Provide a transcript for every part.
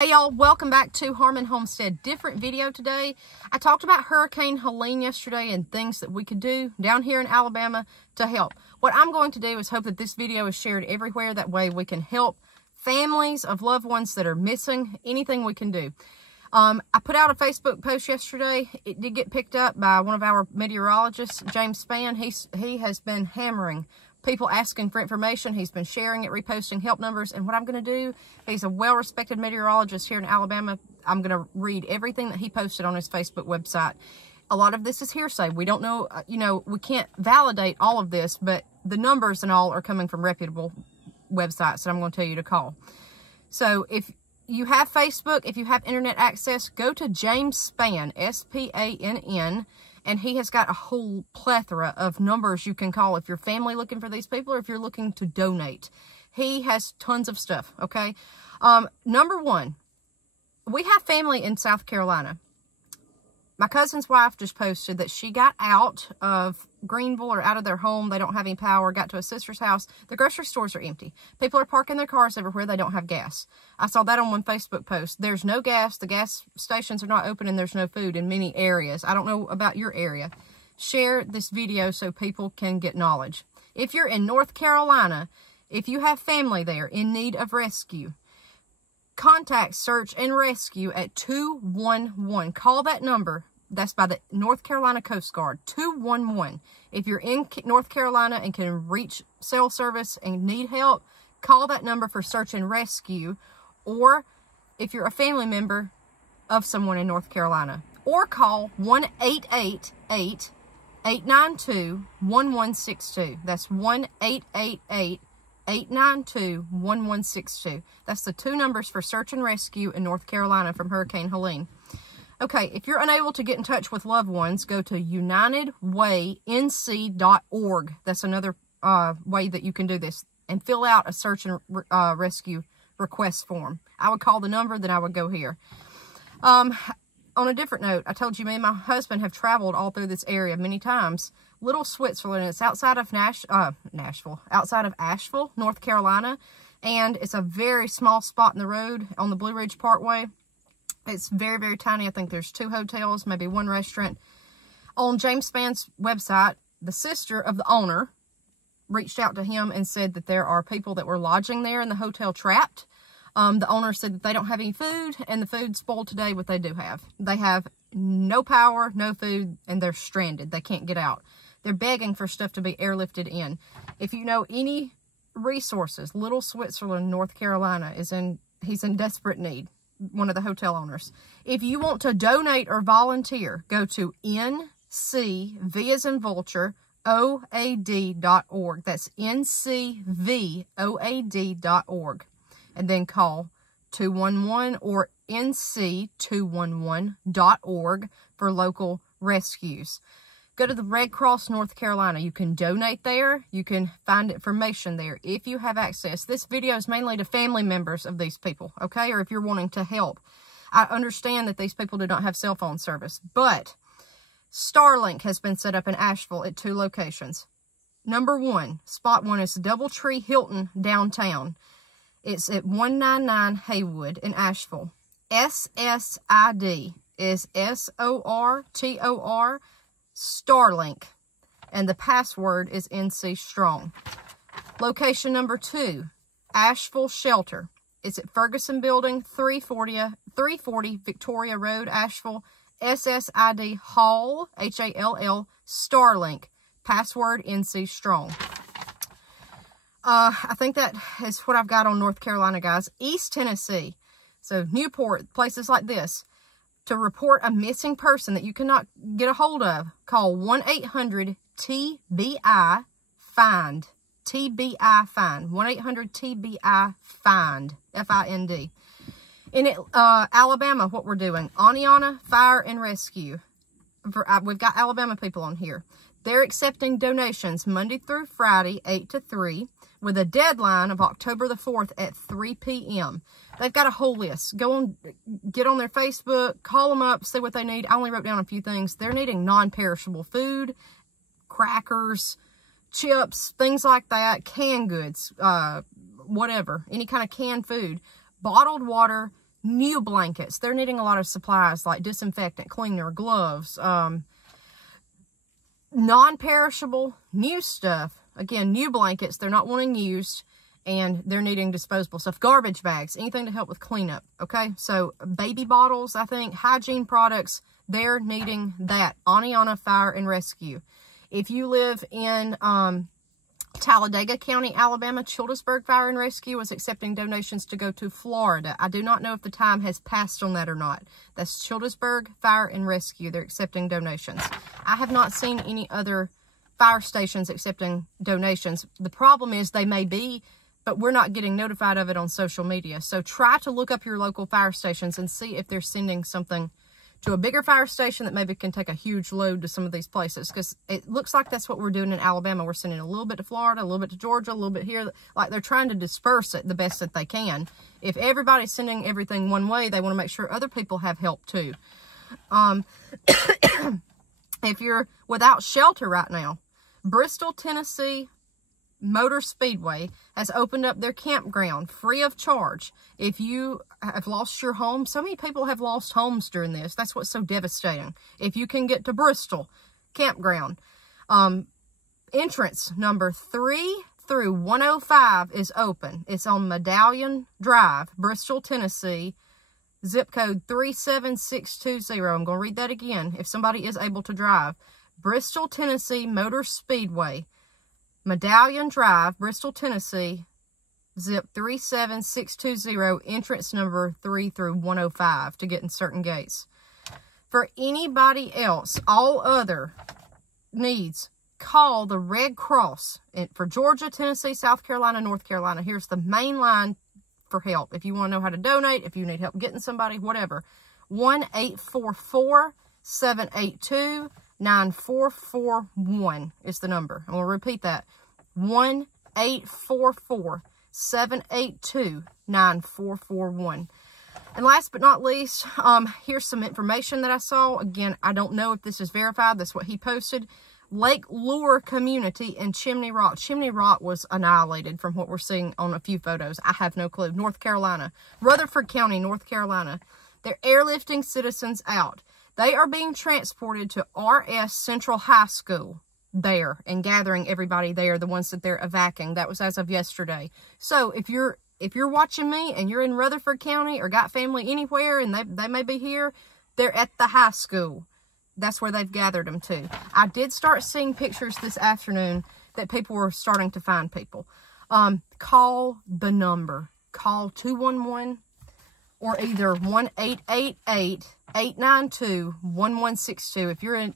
Hey y'all, welcome back to Harmon Homestead. Different video today. I talked about Hurricane Helene yesterday and things that we could do down here in Alabama to help. What I'm going to do is hope that this video is shared everywhere. That way we can help families of loved ones that are missing. Anything we can do. I put out a Facebook post yesterday. It did get picked up by one of our meteorologists, James Spann. He has been hammering people asking for information. He's been sharing it, reposting help numbers. And what I'm going to do, he's a well-respected meteorologist here in Alabama. I'm going to read everything that he posted on his Facebook website. A lot of this is hearsay. We don't know, we can't validate all of this, but the numbers and all are coming from reputable websites that I'm going to tell you to call. So if you have Facebook, if you have internet access, go to James Spann, S-P-A-N-N, and he has got a whole plethora of numbers you can call if you're family looking for these people or if you're looking to donate. He has tons of stuff, okay? Number one, we have family in South Carolina. My cousin's wife just posted that she got out of Greenville or out of their home. They don't have any power. Got to a sister's house. The grocery stores are empty. People are parking their cars everywhere. They don't have gas. I saw that on one Facebook post. There's no gas. The gas stations are not open and there's no food in many areas. I don't know about your area. Share this video so people can get knowledge. If you're in North Carolina, if you have family there in need of rescue, contact Search and Rescue at 211. Call that number. That's by the North Carolina Coast Guard. 211. If you're in North Carolina and can reach cell service and need help, call that number for Search and Rescue. Or if you're a family member of someone in North Carolina. Or call 1-888-892-1162. That's 1-888-892-1162. That's the two numbers for Search and Rescue in North Carolina from Hurricane Helene. Okay, if you're unable to get in touch with loved ones, go to unitedwaync.org. That's another way that you can do this. And fill out a search and rescue request form. I would call the number, then I would go here. On a different note, I told you me and my husband have traveled all through this area many times. Little Switzerland, it's outside of outside of Asheville, North Carolina. And it's a very small spot in the road on the Blue Ridge Parkway. It's very, very tiny. I think there's 2 hotels, maybe 1 restaurant. On James Spann's website, the sister of the owner reached out to him and said that there are people that were lodging there in the hotel trapped. The owner said that they don't have any food, and the food's spoiled today, what they do have. They have no power, no food, and they're stranded. They can't get out. They're begging for stuff to be airlifted in. If you know any resources, Little Switzerland, North Carolina, he's in desperate need. One of the hotel owners. If you want to donate or volunteer, go to NCV as in vulture, OAD.org. That's NCVOAD.org. And then call 211 or NC211.org for local rescues. Go to the Red Cross North Carolina. You can donate there. You can find information there if you have access. This video is mainly to family members of these people, okay? Or if you're wanting to help. I understand that these people do not have cell phone service, but Starlink has been set up in Asheville at 2 locations. Number 1, spot 1 is Doubletree Hilton downtown. It's at 199 Haywood in Asheville. SSID is SORTOR. Starlink, and the password is NC Strong. Location number 2, Asheville Shelter. It's at Ferguson Building, 340 Victoria Road, Asheville. SSID Hall, Hall, Starlink. Password NC Strong. I think that is what I've got on North Carolina, guys. East Tennessee. So Newport, places like this. To report a missing person that you cannot get a hold of, call 1-800-TBI-FIND. TBI FIND. 1-800-TBI-FIND. F-I-N-D. In Alabama, what we're doing, Aniana Fire and Rescue. We've got Alabama people on here. They're accepting donations Monday through Friday, 8 to 3, with a deadline of October the 4th at 3 p.m. They've got a whole list. Go on, get on their Facebook, call them up, see what they need. I only wrote down a few things. They're needing non-perishable food, crackers, chips, things like that, canned goods, whatever, any kind of canned food, bottled water, new blankets. They're needing a lot of supplies like disinfectant, cleaner, gloves, non-perishable, new stuff. Again, new blankets. They're not wanting used, and they're needing disposable stuff. Garbage bags, anything to help with cleanup, okay? So baby bottles, I think, hygiene products, they're needing that. Aniana Fire and Rescue. If you live in Talladega County, Alabama, Childersburg Fire and Rescue was accepting donations to go to Florida. I do not know if the time has passed on that or not. That's Childersburg Fire and Rescue. They're accepting donations. I have not seen any other fire stations accepting donations. The problem is they may be, but we're not getting notified of it on social media. So try to look up your local fire stations and see if they're sending something to a bigger fire station that maybe can take a huge load to some of these places, because it looks like that's what we're doing in Alabama. We're sending a little bit to Florida, a little bit to Georgia, a little bit here. Like, they're trying to disperse it the best that they can. If everybody's sending everything one way, they want to make sure other people have help too. If you're without shelter right now, Bristol, Tennessee Motor Speedway has opened up their campground free of charge. If you have lost your home, so many people have lost homes during this. That's what's so devastating. If you can get to Bristol campground, entrance number 3 through 105 is open. It's on Medallion Drive, Bristol, Tennessee, zip code 37620. I'm going to read that again if somebody is able to drive. Bristol, Tennessee Motor Speedway, Medallion Drive, Bristol, Tennessee, zip 37620, entrance number 3 through 105 to get in certain gates. For anybody else, all other needs, call the Red Cross for Georgia, Tennessee, South Carolina, North Carolina. Here's the main line for help. If you want to know how to donate, if you need help getting somebody, whatever. 1-844-782-9441 is the number. I'm going to repeat that. 1-844-782-9441. And last but not least, here's some information that I saw. Again, I don't know if this is verified. That's what he posted. Lake Lure community in Chimney Rock. Chimney Rock was annihilated from what we're seeing on a few photos. I have no clue. North Carolina. Rutherford County, North Carolina. They're airlifting citizens out. They are being transported to RS Central High School there and gathering everybody there, the ones that they're evacuating. That was as of yesterday. So if you're watching me and you're in Rutherford County or got family anywhere and they may be here, they're at the high school. That's where they've gathered them to. I did start seeing pictures this afternoon that people were starting to find people. Call the number. Call 211 or either 1-888-892-1162. If you're in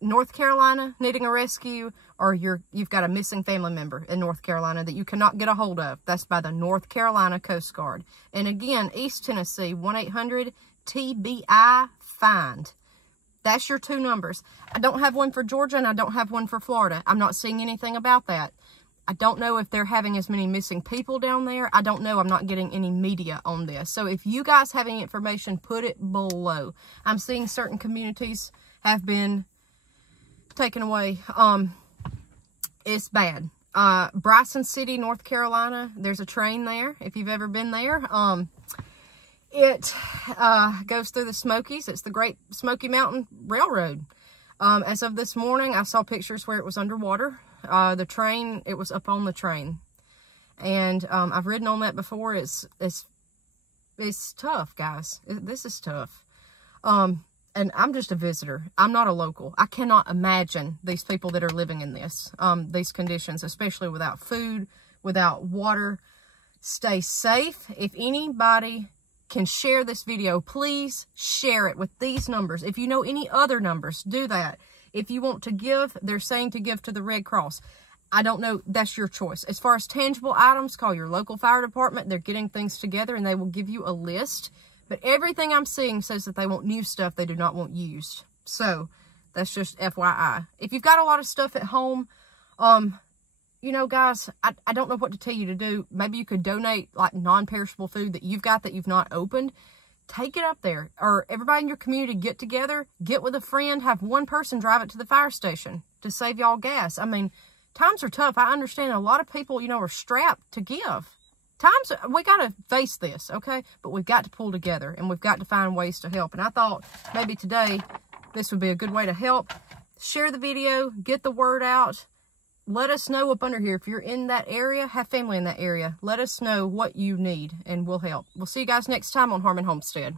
North Carolina needing a rescue, or you've got a missing family member in North Carolina that you cannot get a hold of, that's by the North Carolina Coast Guard. And again, East Tennessee, 1-800-TBI-FIND. That's your two numbers. I don't have one for Georgia and I don't have one for Florida. I'm not seeing anything about that. I don't know if they're having as many missing people down there. I don't know. I'm not getting any media on this. So if you guys have any information, put it below. I'm seeing certain communities have been taken away. It's bad. Bryson City, North Carolina, there's a train there if you've ever been there. It goes through the Smokies. It's the Great Smoky Mountain Railroad. As of this morning, I saw pictures where it was underwater. The train, it was up on the train. And I've ridden on that before. It's tough, guys. This is tough. And I'm just a visitor. I'm not a local. I cannot imagine these people that are living in these conditions, especially without food, without water. Stay safe. If anybody can share this video, please share it with these numbers. If you know any other numbers, do that. If you want to give, they're saying to give to the Red Cross. I don't know. That's your choice. As far as tangible items, call your local fire department. They're getting things together and they will give you a list. But everything I'm seeing says that they want new stuff. They do not want used. So that's just FYI. If you've got a lot of stuff at home, you know, guys, I don't know what to tell you to do. Maybe you could donate like non-perishable food that you've got that you've not opened. Take it up there. Or everybody in your community get together, get with a friend, have one person drive it to the fire station to save y'all gas. I mean, times are tough. I understand a lot of people, you know, are strapped to give. we got to face this, okay? But we've got to pull together, and we've got to find ways to help. And I thought maybe today this would be a good way to help. Share the video, get the word out. Let us know up under here. If you're in that area, have family in that area, let us know what you need, and we'll help. We'll see you guys next time on Harmon Homestead.